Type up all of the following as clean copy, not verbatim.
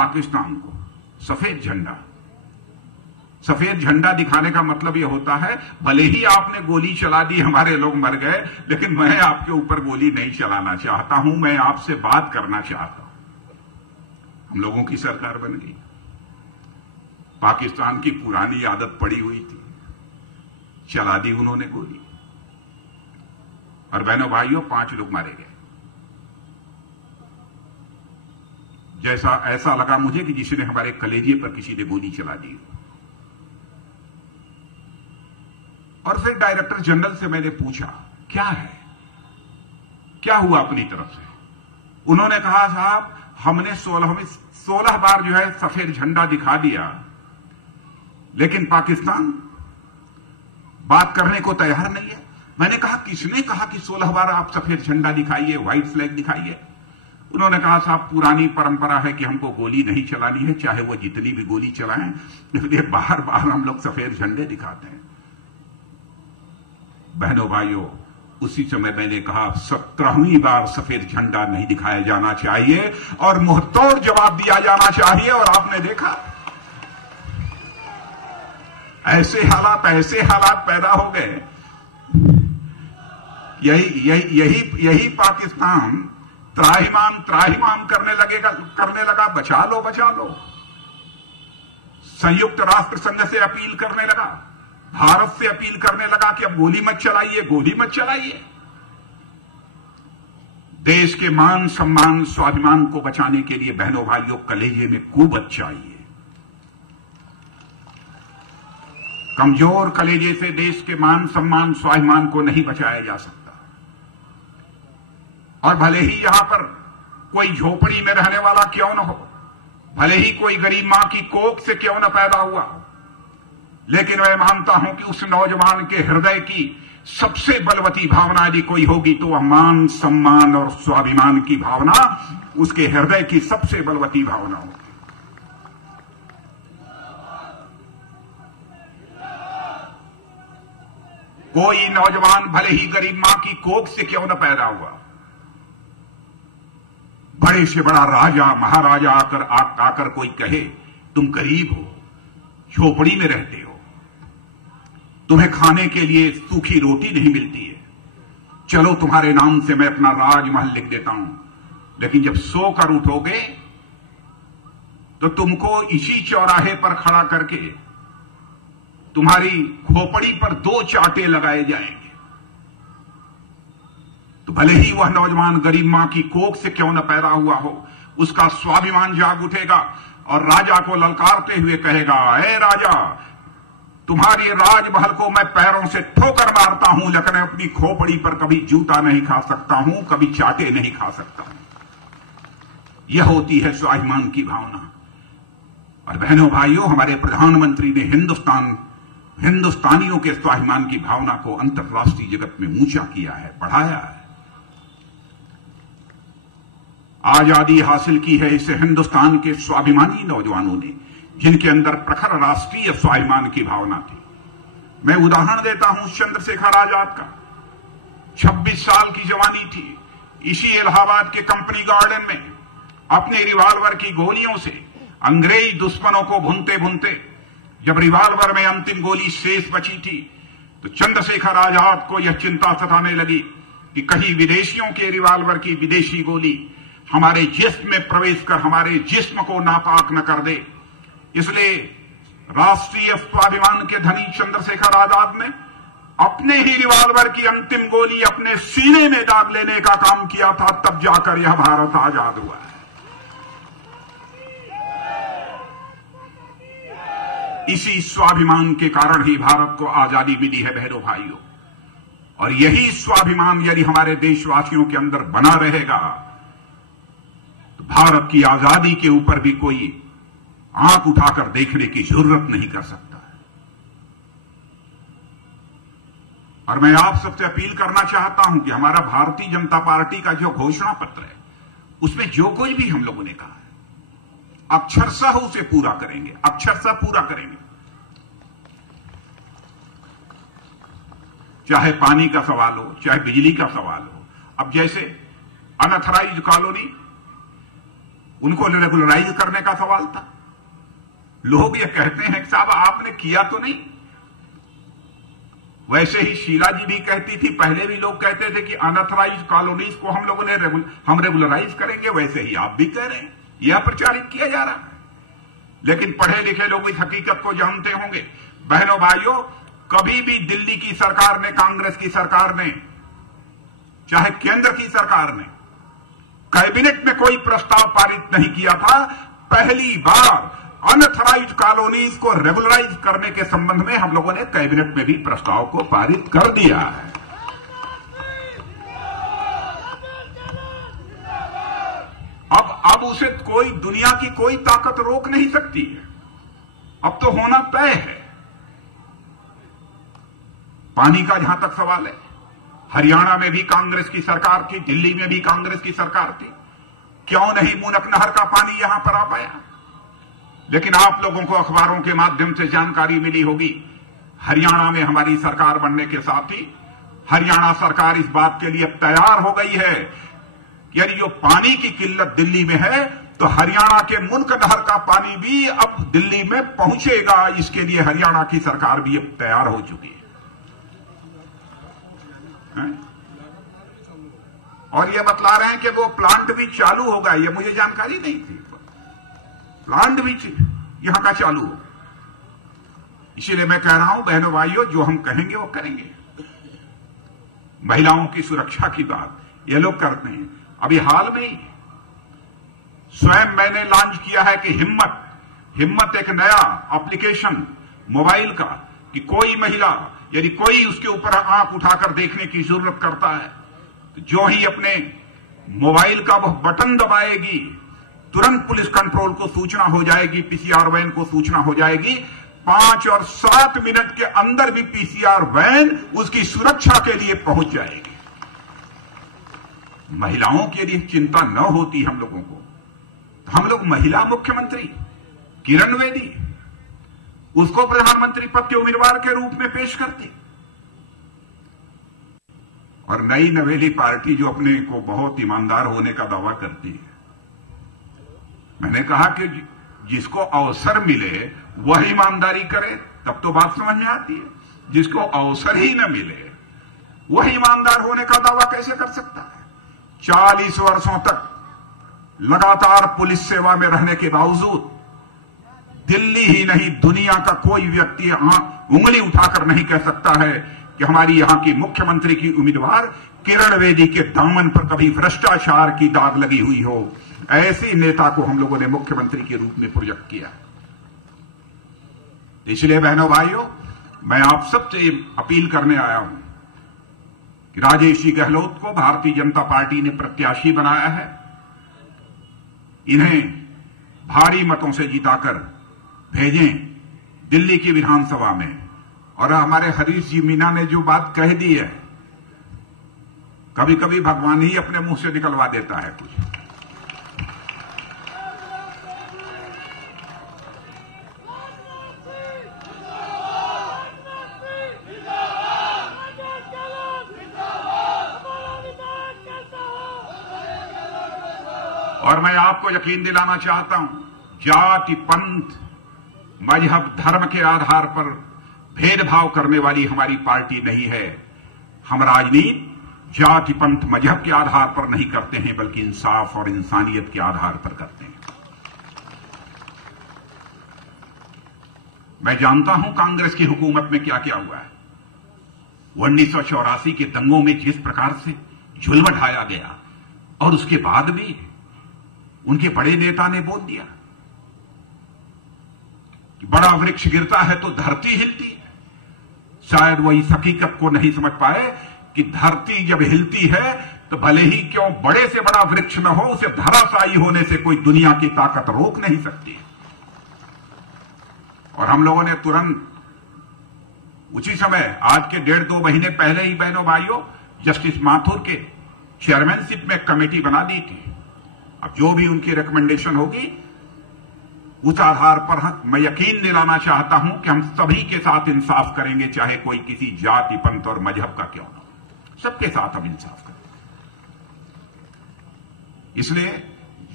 पाकिस्तान को सफेद झंडा। सफेद झंडा दिखाने का मतलब यह होता है, भले ही आपने गोली चला दी, हमारे लोग मर गए, लेकिन मैं आपके ऊपर गोली नहीं चलाना चाहता हूं, मैं आपसे बात करना चाहता हूं। हम लोगों की सरकार बन गई। पाकिस्तान की पुरानी आदत पड़ी हुई थी, चला दी उन्होंने गोली, और बहनों भाइयों 5 लोग मारे गए। ऐसा लगा मुझे कि जिसने हमारे कलेजे पर किसी ने गोली चला दी। और फिर डायरेक्टर जनरल से मैंने पूछा, क्या है, क्या हुआ अपनी तरफ से? उन्होंने कहा, साहब हमने 16 बार जो है सफेद झंडा दिखा दिया, लेकिन पाकिस्तान बात करने को तैयार नहीं है। मैंने कहा, किसने कहा कि 16 बार आप सफेद झंडा दिखाइए, व्हाइट फ्लैग दिखाइए? उन्होंने कहा, साहब पुरानी परंपरा है कि हमको गोली नहीं चलानी है, चाहे वो जितनी भी गोली चलाएं, इसलिए बार बार हम लोग सफेद झंडे दिखाते हैं। बहनों भाइयों, उसी समय मैंने कहा 17वीं बार सफेद झंडा नहीं दिखाया जाना चाहिए और मुंहतोड़ जवाब दिया जाना चाहिए। और आपने देखा ऐसे हालात पैदा हो गए। यही पाकिस्तान त्राहिमाम करने लगा, बचा लो। संयुक्त राष्ट्र संघ से अपील करने लगा, भारत से अपील करने लगा कि अब गोली मत चलाइए। देश के मान सम्मान स्वाभिमान को बचाने के लिए बहनों भाइयों कलेजे में कुवत चाहिए। कमजोर कलेजे से देश के मान सम्मान स्वाभिमान को नहीं बचाया जा सकता। और भले ही यहां पर कोई झोपड़ी में रहने वाला क्यों न हो, भले ही कोई गरीब मां की कोख से क्यों न पैदा हुआ हो, लेकिन मैं मानता हूं कि उस नौजवान के हृदय की सबसे बलवती भावना यदि कोई होगी तो वह मान सम्मान और स्वाभिमान की भावना उसके हृदय की सबसे बलवती भावना होगी। कोई नौजवान भले ही गरीब मां की कोख से क्यों न पैदा हुआ, बड़े से बड़ा राजा महाराजा आकर कोई कहे तुम गरीब हो, झोपड़ी में रहते हो, तुम्हें खाने के लिए सूखी रोटी नहीं मिलती है, चलो तुम्हारे नाम से मैं अपना राजमहल लिख देता हूं, लेकिन जब सोकर उठोगे तो तुमको इसी चौराहे पर खड़ा करके तुम्हारी खोपड़ी पर 2 चांटे लगाए जाएंगे। तो भले ही वह नौजवान गरीब मां की कोख से क्यों न पैदा हुआ हो, उसका स्वाभिमान जाग उठेगा और राजा को ललकारते हुए कहेगा, ए राजा, तुम्हारी राजमहल को मैं पैरों से ठोकर मारता हूं, लेकिन अपनी खोपड़ी पर कभी जूता नहीं खा सकता हूं, कभी चाटे नहीं खा सकता हूं। यह होती है स्वाभिमान की भावना। और बहनों भाइयों, हमारे प्रधानमंत्री ने हिंदुस्तानियों के स्वाभिमान की भावना को अंतर्राष्ट्रीय जगत में ऊंचा किया है, बढ़ाया है। आजादी हासिल की है इसे हिंदुस्तान के स्वाभिमानी नौजवानों ने, जिनके अंदर प्रखर राष्ट्रीय स्वाभिमान की भावना थी। मैं उदाहरण देता हूं चंद्रशेखर आजाद का। 26 साल की जवानी थी, इसी इलाहाबाद के कंपनी गार्डन में अपने रिवाल्वर की गोलियों से अंग्रेज दुश्मनों को भूनते भूनते जब रिवाल्वर में अंतिम गोली शेष बची थी, तो चंद्रशेखर आजाद को यह चिंता सताने लगी कि कहीं विदेशियों के रिवाल्वर की विदेशी गोली हमारे जिस्म में प्रवेश कर हमारे जिस्म को नापाक न कर दे। इसलिए राष्ट्रीय स्वाभिमान के धनी चंद्रशेखर आजाद ने अपने ही रिवाल्वर की अंतिम गोली अपने सीने में दाग लेने का काम किया था, तब जाकर यह भारत आजाद हुआ है। इसी स्वाभिमान के कारण ही भारत को आजादी मिली है बहनों भाइयों। और यही स्वाभिमान यदि हमारे देशवासियों के अंदर बना रहेगा तो भारत की आजादी के ऊपर भी कोई आंख उठाकर देखने की जरूरत नहीं कर सकता है। और मैं आप सबसे अपील करना चाहता हूं कि हमारा भारतीय जनता पार्टी का जो घोषणा पत्र है, उसमें जो कोई भी हम लोगों ने कहा है अक्षरशः उसे पूरा करेंगे, अक्षरशः पूरा करेंगे। चाहे पानी का सवाल हो, चाहे बिजली का सवाल हो। अब जैसे अनऑथराइज्ड कॉलोनी उनको रेगुलराइज करने का सवाल था। लोग ये कहते हैं कि साहब आपने किया तो नहीं। वैसे ही शीला जी भी कहती थी, पहले भी लोग कहते थे कि अनऑथराइज्ड कॉलोनीज को हम रेगुलराइज करेंगे, वैसे ही आप भी कह रहे हैं। यह प्रचारित किया जा रहा है। लेकिन पढ़े लिखे लोग इस हकीकत को जानते होंगे। बहनों भाइयों, कभी भी दिल्ली की सरकार ने, कांग्रेस की सरकार ने, चाहे केंद्र की सरकार ने कैबिनेट में कोई प्रस्ताव पारित नहीं किया था। पहली बार अनऑथराइज्ड कॉलोनीज को रेगुलराइज करने के संबंध में हम लोगों ने कैबिनेट में भी प्रस्ताव को पारित कर दिया है। अब उसे कोई, दुनिया की कोई ताकत रोक नहीं सकती है। अब तो होना तय है। पानी का जहां तक सवाल है, हरियाणा में भी कांग्रेस की सरकार थी, दिल्ली में भी कांग्रेस की सरकार थी। क्यों नहीं मूनक नहर का पानी यहां पर आ पाया? लेकिन आप लोगों को अखबारों के माध्यम से जानकारी मिली होगी, हरियाणा में हमारी सरकार बनने के साथ ही हरियाणा सरकार इस बात के लिए तैयार हो गई है कि यदि जो पानी की किल्लत दिल्ली में है तो हरियाणा के मूनक नहर का पानी भी अब दिल्ली में पहुंचेगा। इसके लिए हरियाणा की सरकार भी अब तैयार हो चुकी है। और ये बतला रहे हैं कि वो प्लांट भी चालू होगा। ये मुझे जानकारी नहीं थी। प्लांट भी यहां का चालू हो। इसीलिए मैं कह रहा हूं बहनों भाइयों, जो हम कहेंगे वो करेंगे। महिलाओं की सुरक्षा की बात ये लोग करते हैं। अभी हाल में ही स्वयं मैंने लॉन्च किया है कि हिम्मत एक नया एप्लीकेशन मोबाइल का, कि कोई महिला यदि कोई उसके ऊपर आंख उठाकर देखने की जरूरत करता है तो जो ही अपने मोबाइल का वह बटन दबाएगी, तुरंत पुलिस कंट्रोल को सूचना हो जाएगी, पीसीआर वैन को सूचना हो जाएगी। 5 और 7 मिनट के अंदर भी पीसीआर वैन उसकी सुरक्षा के लिए पहुंच जाएगी। महिलाओं के लिए चिंता न होती हम लोगों को, तो हम लोग महिला मुख्यमंत्री किरण बेदी उसको प्रधानमंत्री पद के उम्मीदवार के रूप में पेश करती। और नई नवेली पार्टी जो अपने को बहुत ईमानदार होने का दावा करती है, मैंने कहा कि जिसको अवसर मिले वह ईमानदारी करे, तब तो बात समझ में आती है। जिसको अवसर ही न मिले वह ईमानदार होने का दावा कैसे कर सकता है? 40 वर्षों तक लगातार पुलिस सेवा में रहने के बावजूद दिल्ली ही नहीं दुनिया का कोई व्यक्ति उंगली उठाकर नहीं कह सकता है कि हमारी यहां की मुख्यमंत्री की उम्मीदवार किरण बेदी के दामन पर कभी भ्रष्टाचार की दाग लगी हुई हो। ऐसे नेता को हम लोगों ने मुख्यमंत्री के रूप में प्रोजेक्ट किया। इसलिए बहनों भाइयों, मैं आप सबसे अपील करने आया हूं कि राजेश जी गहलोत को भारतीय जनता पार्टी ने प्रत्याशी बनाया है। इन्हें भारी मतों से जिताकर भेजें दिल्ली की विधानसभा में। और हमारे हरीश जी मीना ने जो बात कह दी है, कभी कभी भगवान ही अपने मुंह से निकलवा देता है कुछ। और मैं आपको यकीन दिलाना चाहता हूं, जाति, पंथ, मजहब, धर्म के आधार पर भेदभाव करने वाली हमारी पार्टी नहीं है। हम राजनीति जाति, पंथ, मजहब के आधार पर नहीं करते हैं, बल्कि इंसाफ और इंसानियत के आधार पर करते हैं। मैं जानता हूं कांग्रेस की हुकूमत में क्या क्या हुआ है। 1984 के दंगों में जिस प्रकार से जुल्म ढाया गया, और उसके बाद भी उनके बड़े नेता ने बोल दिया कि बड़ा वृक्ष गिरता है तो धरती हिलती है। शायद वो इस हकीकत को नहीं समझ पाए कि धरती जब हिलती है तो भले ही क्यों बड़े से बड़ा वृक्ष न हो, उसे धराशायी होने से कोई दुनिया की ताकत रोक नहीं सकती। और हम लोगों ने तुरंत उसी समय, आज के 1.5-2 महीने पहले ही बहनों भाइयों, जस्टिस माथुर के चेयरमैनशिप में कमेटी बना दी थी। अब जो भी उनकी रिकमेंडेशन होगी उस आधार पर मैं यकीन दिलाना चाहता हूं कि हम सभी के साथ इंसाफ करेंगे, चाहे कोई किसी जाति, पंथ और मजहब का क्यों न हो। सबके साथ हम इंसाफ करेंगे। इसलिए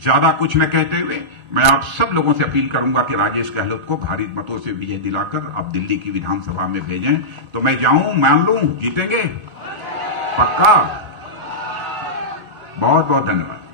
ज्यादा कुछ न कहते हुए मैं आप सब लोगों से अपील करूंगा कि राजेश गहलोत को भारी मतों से विजय दिलाकर आप दिल्ली की विधानसभा में भेजें तो मैं जाऊं, मान लूं जीतेंगे पक्का। बहुत बहुत धन्यवाद।